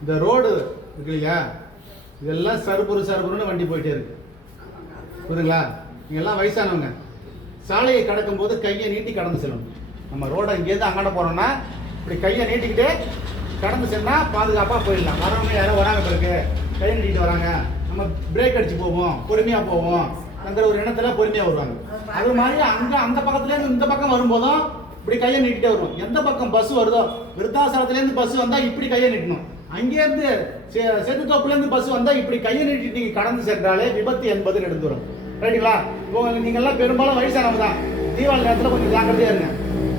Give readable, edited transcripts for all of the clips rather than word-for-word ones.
இந்த ரோடு இருக்கு இல்லையா, இதெல்லாம் சருபுருன்னு வண்டி போயிட்டே இருக்கு. புரியுதுங்களா? நீங்க எல்லாம் வயசானவங்க, சாலையை கடக்கும் போது கையை நீட்டி கடந்து செல்லணும். நம்ம ரோடை இங்கேருந்து அங்காட போறோம்னா இப்படி கையை நீட்டிக்கிட்டு கடந்து சென்னா பாதுகாப்பாக போயிடலாம். வரவங்க யாரும் வராங்க, பிறகு கையை நீட்டிட்டு வராங்க, நம்ம பிரேக் அடிச்சு போவோம், பொறுமையா போவோம் அங்கிற ஒரு எண்ணத்துல பொறுமையா வருவாங்க. அது மாதிரி அந்த பக்கத்துலேருந்து இந்த பக்கம் வரும்போதும் இப்படி கையை நீட்டிட்டே வரும். எந்த பக்கம் பஸ் வருதோ, விருத்தாசலத்துலேருந்து பஸ் வந்தா இப்படி கையை நீட்டணும். அங்கேருந்து சேத்துத்தோப்புலேருந்து பஸ் வந்தா இப்படி கையை நீட்டிட்டு நீங்க கடந்து சென்றாலே விபத்து என்பது நடந்து வரும். ரைட்டுங்களா? நீங்க எல்லாம் பெரும்பாலும் வயசானவங்க தான். தீபாவளி நேரத்தில் கொஞ்சம் ஜாக்கிரதையா இருங்க.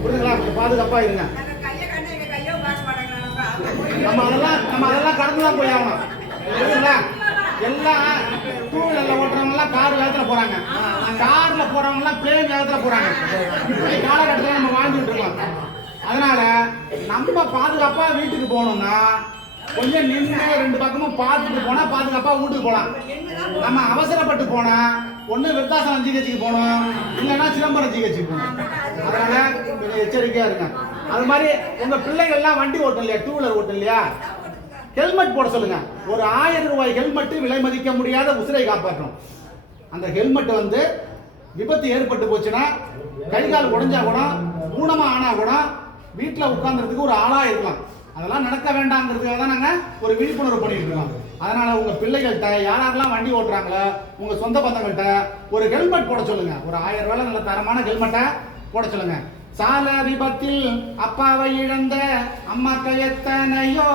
புரியுதுங்களா? கொஞ்சம் பாதுகாப்பா இருங்க. நம்ம அதெல்லாம் கடந்து தான் போய் ஆகணும். புரியுதுங்களா? எல்லாம் டூ வீலர்ல ஓட்டுறவங்க எல்லாம் கார் வேகத்துல போறாங்க, கார்ல போறவங்க எல்லாம் பிளேன் வேகத்துல போறாங்க. இப்படி காலகட்டத்தில் நம்ம வாழ்ந்துட்டு இருக்கோம். அதனால நம்ம பாதுகாப்பா வீட்டுக்கு போகணும்னா கொஞ்சம் நின்று ரெண்டு பக்கமும் பார்த்துட்டு போனா பாதுகாப்பா வீட்டுக்கு போகலாம். நம்ம அவசரப்பட்டு போனா ஒண்ணு விருத்தாசலம் ஜிஹெச்சுக்கு போகணும், இல்லைன்னா சிதம்பரம் ஜிஹெச்சுக்கு போகணும். அதனால கொஞ்சம் எச்சரிக்கையா இருங்க. அது மாதிரி உங்க பிள்ளைகள் எல்லாம் வண்டி ஓட்டும் இல்லையா, டூ வீலர் ஓட்டும் இல்லையா, ஹெல்மெட் போட சொல்லுங்க. ஒரு 1000 ரூபாய் ஹெல்மெட் விலை மதிக்க முடியாத உசிரை காப்பாற்றும். அந்த ஹெல்மெட் வந்து விபத்து ஏற்பட்டு போச்சுன்னா கை கால் உடைஞ்சா கூட, ஊனமா ஆனா கூட வீட்டில் உட்கார்ந்துறதுக்கு ஒரு ஆளா இருக்கலாம். அதெல்லாம் நடக்க வேண்டாங்கிறதுக்காக தான் நாங்கள் ஒரு விழிப்புணர்வு பண்ணிட்டு இருக்கோம். அதனால உங்க பிள்ளைகள்கிட்ட யாரெல்லாம் வண்டி ஓட்டுறாங்களோ உங்க சொந்த பந்தங்கள்கிட்ட ஒரு ஹெல்மெட் போட சொல்லுங்க. ஒரு 1000 ரூபாய் நல்ல தரமான ஹெல்மெட்டை போட சொல்லுங்க. சால விபத்தில் அப்பாவை இழந்த அம்மாக்கள் எத்தனையோ,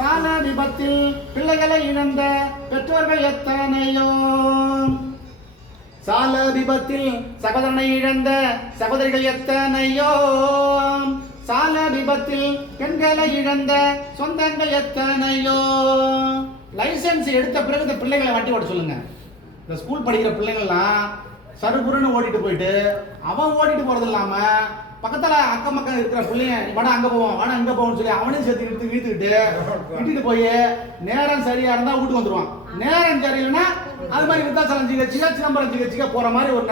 சால விபத்தில் பிள்ளைகளை இழந்த பெற்றோர்கள் எத்தனையோ, சால விபத்தில் சகோதரனை இழந்த சகோதரிகள் எத்தனையோ, சால விபத்தில் பெண்களை இழந்த சொந்தங்கள் எத்தனையோ. லைசன்ஸ் எடுத்த பிறகு இந்த பிள்ளைகளை வண்டி ஓட்ட சொல்லுங்க. இந்த ஸ்கூல் படிக்கிற பிள்ளைங்கள்லாம் சருபுருன்னு ஓட்டிட்டு போயிட்டு அவன் ஓட்டிட்டு போறது இல்லாம பக்கத்துல அக்கம் பக்கம் இருக்கிற பிள்ளைங்க வட அங்க போவோம் வட அங்க போவோம்னு சொல்லி அவனையும் சேர்த்து இழுத்துக்கிட்டு விட்டுட்டு போய் நேரம் சரியா இருந்தா வீட்டுக்கு வந்துருவான். நேரம் சரியில்லைன்னா அது மாதிரி விருத்தாசலம் ஜிஹெச்சுக்கா சிதம்பரம் ஜிஹெச்சுக்கா போற மாதிரி ஒரு